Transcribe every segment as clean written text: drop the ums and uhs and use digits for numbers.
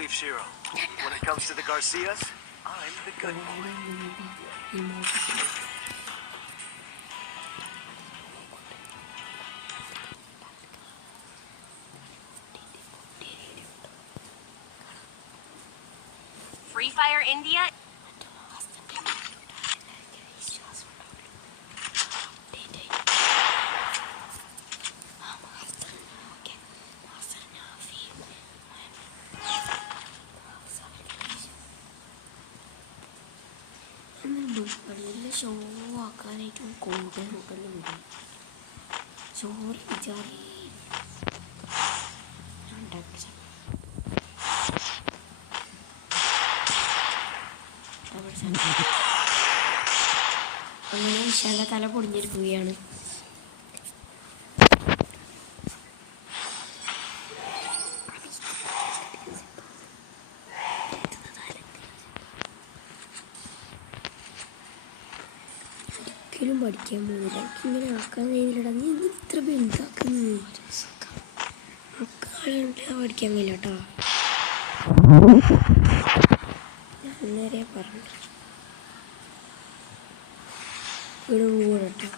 believe Shiro. When it comes to the Garcias, I'm the good boy. Free Fire India? Show ആക്കാനായിട്ടും കൂടുതൽ ഹോട്ടലുണ്ട്. Sorry വിചാരി അങ്ങനെ വിശാലിന്റെ തല പൊടിഞ്ഞിരിക്കുകയാണ്. ഒരിക്കലും പഠിക്കാൻ പോകുന്നില്ല. ഇങ്ങനെ ആക്കാൻ കഴിയില്ലടാ. നീ ഇത്ര വലുതാക്കുന്നു. ആളുണ്ട് പഠിക്കാൻ കഴിയില്ല കേട്ടോ. ഞാൻ നേരെ പറഞ്ഞു ഇവിടെ കൂടട്ടോ.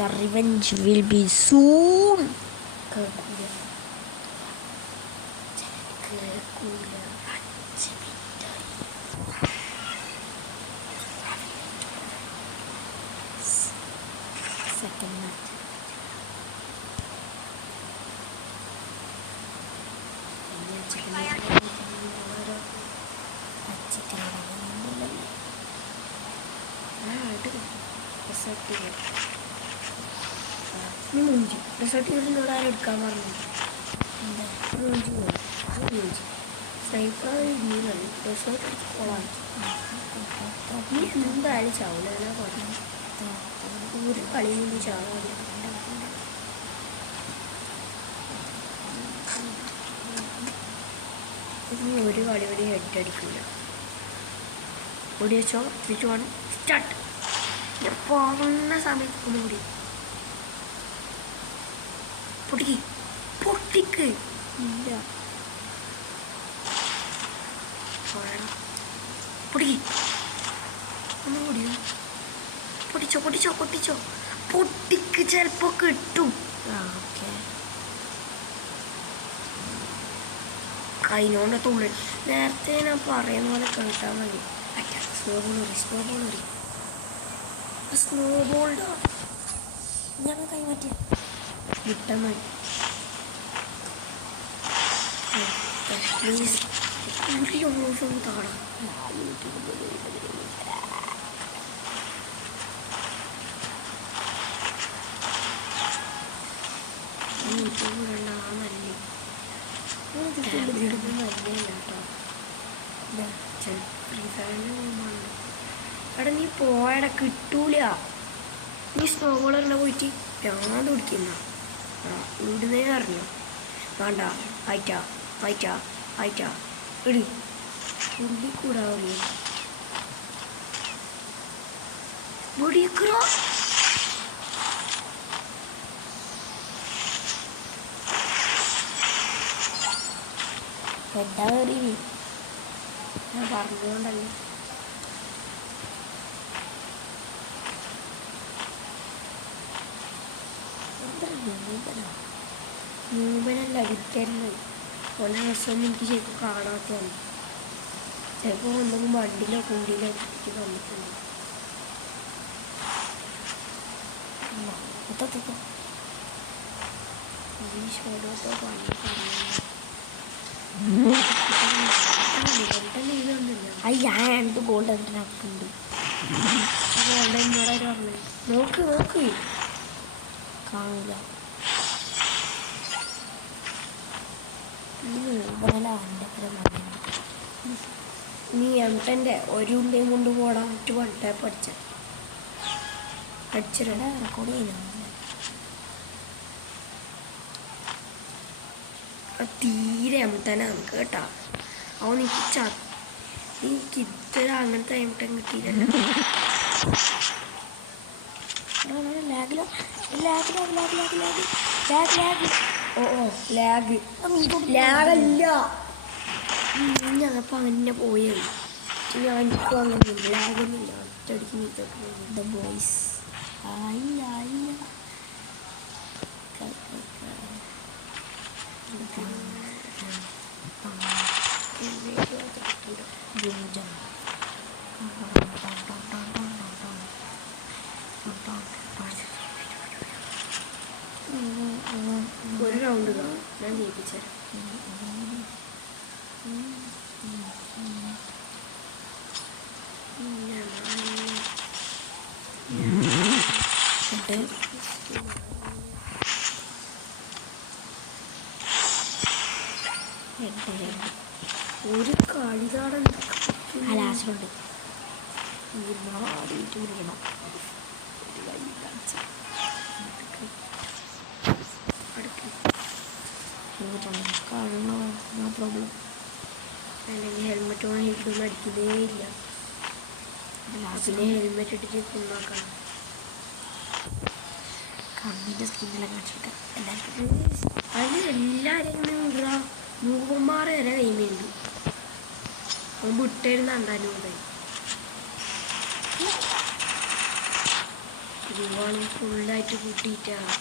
The revenge will be soon. Second match. Free Fire. നീ മൂഞ്ചി റിസോർട്ട് വീട്ടിനോട് ആരും എടുക്കാൻ പറഞ്ഞു മൂഞ്ചി പോയി മൂഞ്ചി സ്നൈപ്പർ ഇങ്ങനെ റിസോർട്ട് എടുത്ത് കൊളാക്കി നീ എന്തായാലും ചാവില്ല പറഞ്ഞു ഒരു കളിയിൽ നിന്ന് ചാവാൻ ഇനി ഒരു കളി കൂടി ഹെഡടിക്കില്ല ഓടി വെച്ചോ 3 2 1 സ്റ്റാർട്ട് ഞാൻ പോകുന്ന സമയത്ത് ഒന്നുകൂടി പൊട്ടിക്ക് ഇല്ല പൊട്ടിക്ക് ഒന്നുകൂടിയോ പൊട്ടിച്ചോ പൊട്ടിക്ക് ചിലപ്പോ കിട്ടും ഓക്കെ കൈനോണ്ട തുള്ളി നേരത്തെ ഞാൻ പറയുന്ന പോലെ കേട്ടാൽ മതി സ്നോബോൾഡാ ഞങ്ങൾ കൈമാറ്റിയ വിട്ടാൽ മതി പ്ലീസ് ഒരു ഓഫും താടാ എടാ നീ പോയടാ കിട്ടൂല നീ സ്നോബോളറിനെ പോയിട്ട് ഭ്രാന്ത് പിടിക്കുന്ന ഇവിടുന്നേ അറിഞ്ഞു വേണ്ട ആയിട്ടാ ഇടി ഉള്ളി കൂടാ വെടിക്കറോ എന്താ കയറി ഞാൻ പറഞ്ഞുകൊണ്ടല്ലേ നൂപനല്ല വിറ്റരുന്നത് ഓരോ ദിവസമൊന്നും എനിക്ക് ശരിക്കും കാണാത്തതാണ് ചിലപ്പോൾ ഒന്നെങ്കിലും വണ്ടിയിലോ കുണ്ടിയിലോ എനിക്ക് വന്നിട്ടുണ്ട് ഇംഗ്ലീഷോടൊക്കെ ഞാൻ 2 ഗോൾഡ് ഉണ്ട് ഗോൾഡ് എന്നോട് പറഞ്ഞു നോക്ക് കാണില്ല നീ എംടൻ്റെ ഒരു ഉള്ളിയും കൊണ്ട് പോടാൻ മറ്റു വണ്ടേ അടിച്ചിട റെക്കോർഡ് ചെയ്യുന്നു തീരെ എംടനാണ് കേട്ടാ അവൻ എനിക്ക് ഇത്ര അങ്ങനത്തെ എംടൻ കിട്ടിയില്ലല്ലോ ലാഗല്ല ഞങ്ങൾപ്പോൾ അങ്ങനെ പോയത് ഞാനിപ്പോൾ അങ്ങനെ ലാഗൊന്നുമില്ല ഒറ്റയടിക്ക് ബോയ്സ് ഒരു റൗണ്ട് ഞാൻ ജയിപ്പിച്ചു ഒരു കളിതാടൻ ലാസ്റ്റുണ്ട് വിളിക്കണം പ്രോബ്ലം അല്ലെങ്കിൽ ഹെൽമെറ്റ് ഓൺ ഇട്ടൊന്നും അടിക്കുന്നേ ഇല്ല ലാസ്റ്റിലെ ഹെൽമെറ്റ് ഇട്ടിട്ട് ഫുള്ളാക്കണം കണ്ണിൻ്റെ സ്കിന്നെല്ലാം കാണിച്ചിട്ട് അതിന് എല്ലാവരും മൂവന്മാർ വരെ കൈമയുണ്ട് മുമ്പ് ഇട്ടിരുന്നുണ്ടായിരുന്നു അതെ ഫുള്ളായിട്ട് കൂട്ടിയിട്ടാണ്